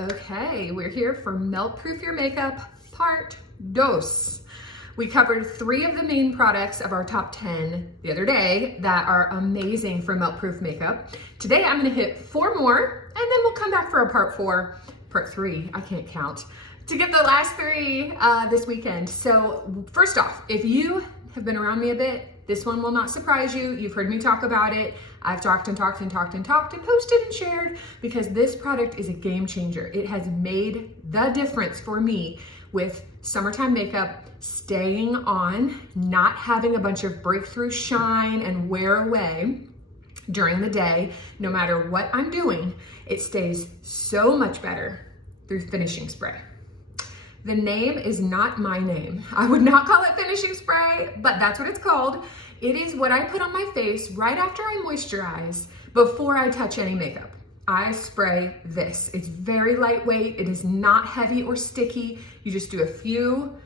Okay, we're here for Melt Proof Your Makeup Part Dos. We covered 3 of the main products of our top 10 the other day that are amazing for melt proof makeup. Today I'm gonna hit 4 more and then we'll come back for a part 3, I can't count, to get the last 3 this weekend. So first off, if you have been around me a bit, this one will not surprise you. You've heard me talk about it. I've talked and posted and shared because this product is a game changer. It has made the difference for me with summertime makeup, staying on, not having a bunch of breakthrough shine and wear away during the day. No matter what I'm doing, it stays so much better through finishing spray. The name is not my name. I would not call it finishing spray, but that's what it's called. It is what I put on my face right after I moisturize before I touch any makeup. I spray this. It's very lightweight. It is not heavy or sticky. You just do a few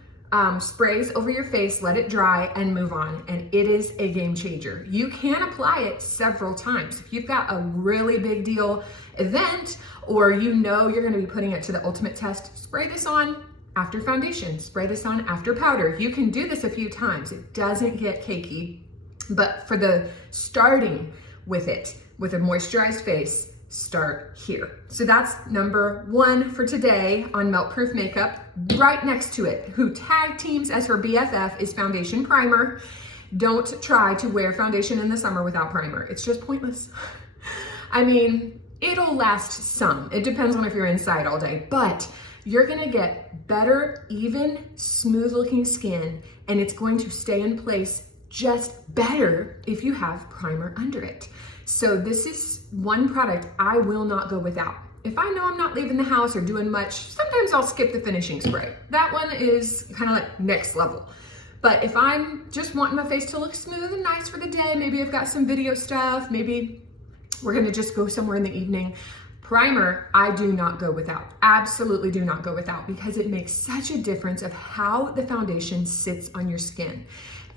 sprays over your face, let it dry, and move on. And it is a game changer. You can apply it several times. If you've got a really big deal event, or you know you're gonna be putting it to the ultimate test, spray this on after foundation, spray this on after powder. You can do this a few times. It doesn't get cakey, but for the starting with it, with a moisturized face, start here. So that's number 1 for today on Melt Proof Makeup. Right next to it, who tag teams as her BFF, is Foundation Primer. Don't try to wear foundation in the summer without primer. It's just pointless. I mean, it'll last some. It depends on if you're inside all day, but you're gonna get better, even, smooth looking skin, and it's going to stay in place just better if you have primer under it. So this is one product I will not go without. If I know I'm not leaving the house or doing much, sometimes I'll skip the finishing spray. That one is kind of like next level. But if I'm just wanting my face to look smooth and nice for the day, maybe I've got some video stuff, maybe we're gonna just go somewhere in the evening, primer, I do not go without. Absolutely do not go without, because it makes such a difference of how the foundation sits on your skin.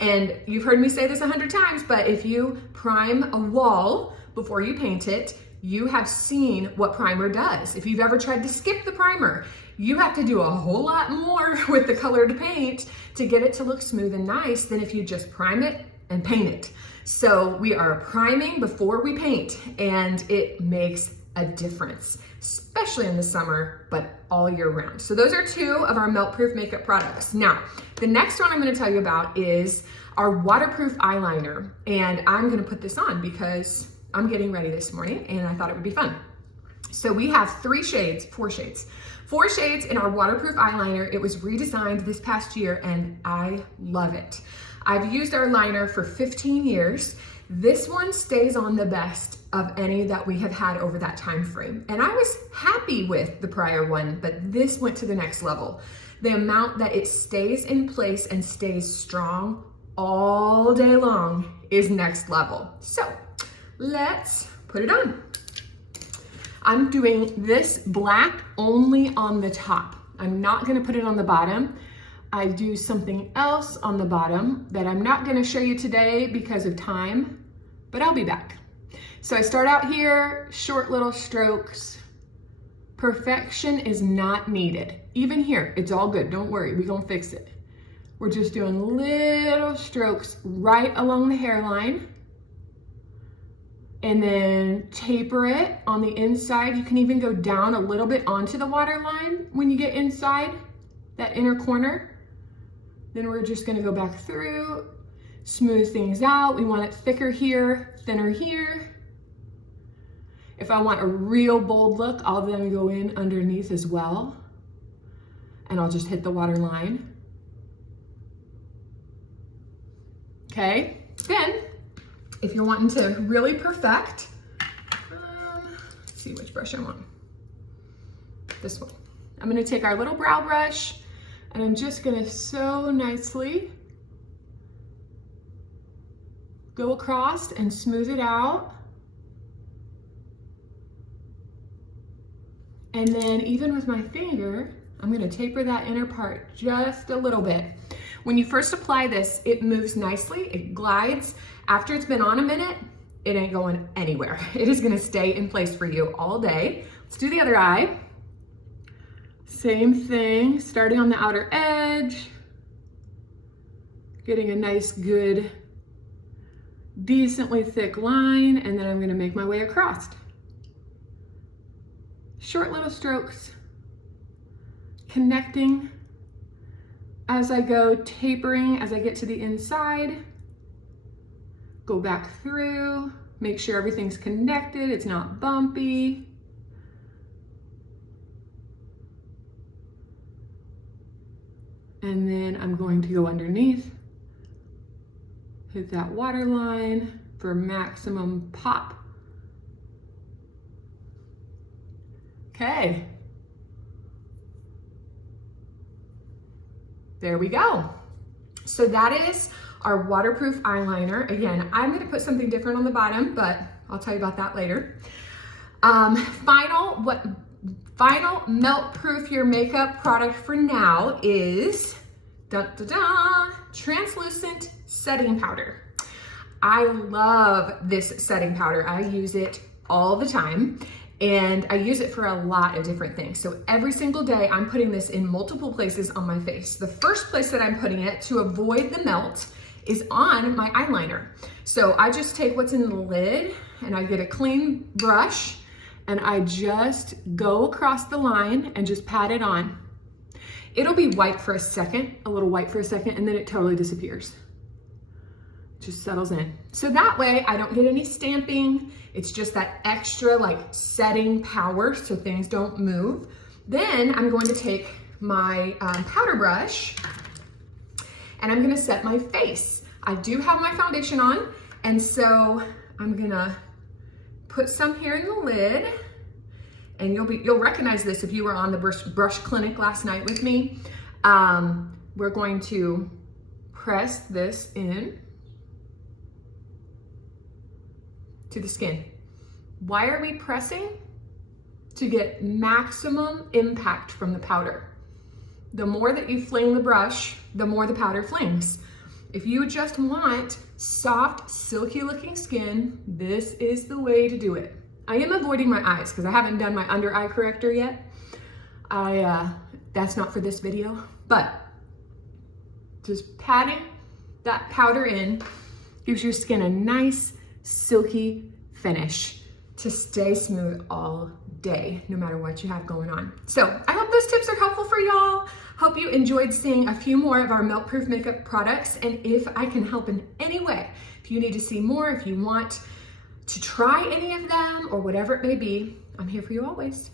And you've heard me say this 100 times, but if you prime a wall before you paint it, you have seen what primer does. If you've ever tried to skip the primer, you have to do a whole lot more with the colored paint to get it to look smooth and nice than if you just prime it and paint it. So we are priming before we paint, and it makes a difference, especially in the summer, but all year round. So those are 2 of our Melt Proof makeup products. Now, the next one I'm gonna tell you about is our waterproof eyeliner. And I'm gonna put this on because I'm getting ready this morning and I thought it would be fun. So we have 4 shades in our waterproof eyeliner. It was redesigned this past year and I love it. I've used our liner for 15 years. This one stays on the best of any that we have had over that time frame. And I was happy with the prior one, but this went to the next level. The amount that it stays in place and stays strong all day long is next level. So let's put it on. I'm doing this black only on the top. I'm not gonna put it on the bottom. I do something else on the bottom that I'm not gonna show you today because of time, but I'll be back. So I start out here, short little strokes. Perfection is not needed. Even here, it's all good, don't worry, we're gonna fix it. We're just doing little strokes right along the hairline, and then taper it on the inside. You can even go down a little bit onto the waterline when you get inside that inner corner. Then we're just gonna go back through, smooth things out. We want it thicker here, thinner here. If I want a real bold look, I'll then go in underneath as well. And I'll just hit the waterline. Okay, then, if you're wanting to really perfect, let's see which brush I want. This one. I'm gonna take our little brow brush, and I'm just gonna so nicely go across and smooth it out. And then even with my finger, I'm gonna taper that inner part just a little bit. When you first apply this, it moves nicely, it glides. After it's been on a minute, it ain't going anywhere. It is gonna stay in place for you all day. Let's do the other eye. Same thing, starting on the outer edge, getting a nice, good, decently thick line, and then I'm gonna make my way across. Short little strokes, connecting as I go, tapering as I get to the inside. Go back through, make sure everything's connected, it's not bumpy. And then I'm going to go underneath, hit that water line for maximum pop. Okay. There we go. So that is our waterproof eyeliner. Again, I'm gonna put something different on the bottom, but I'll tell you about that later. Final melt proof your makeup product for now is translucent setting powder. I love this setting powder. I use it all the time, and I use it for a lot of different things. So every single day I'm putting this in multiple places on my face. The first place that I'm putting it to avoid the melt is on my eyeliner. So I just take what's in the lid and I get a clean brush and I just go across the line and just pat it on. It'll be white for a second, a little white for a second, and then it totally disappears. Just settles in. So that way I don't get any stamping. It's just that extra like setting power so things don't move. Then I'm going to take my powder brush and I'm gonna set my face. I do have my foundation on, and so I'm gonna put some here in the lid, and you'll recognize this if you were on the brush clinic last night with me. We're going to press this in to the skin. Why are we pressing? To get maximum impact from the powder. The more that you fling the brush, the more the powder flings. If you just want soft, silky looking skin, this is the way to do it. I am avoiding my eyes because I haven't done my under eye corrector yet. That's not for this video, but just patting that powder in gives your skin a nice, silky finish to stay smooth all day, no matter what you have going on. So I hope those tips are helpful for y'all. Hope you enjoyed seeing a few more of our melt proof makeup products. And if I can help in any way, if you need to see more, if you want to try any of them or whatever it may be, I'm here for you always.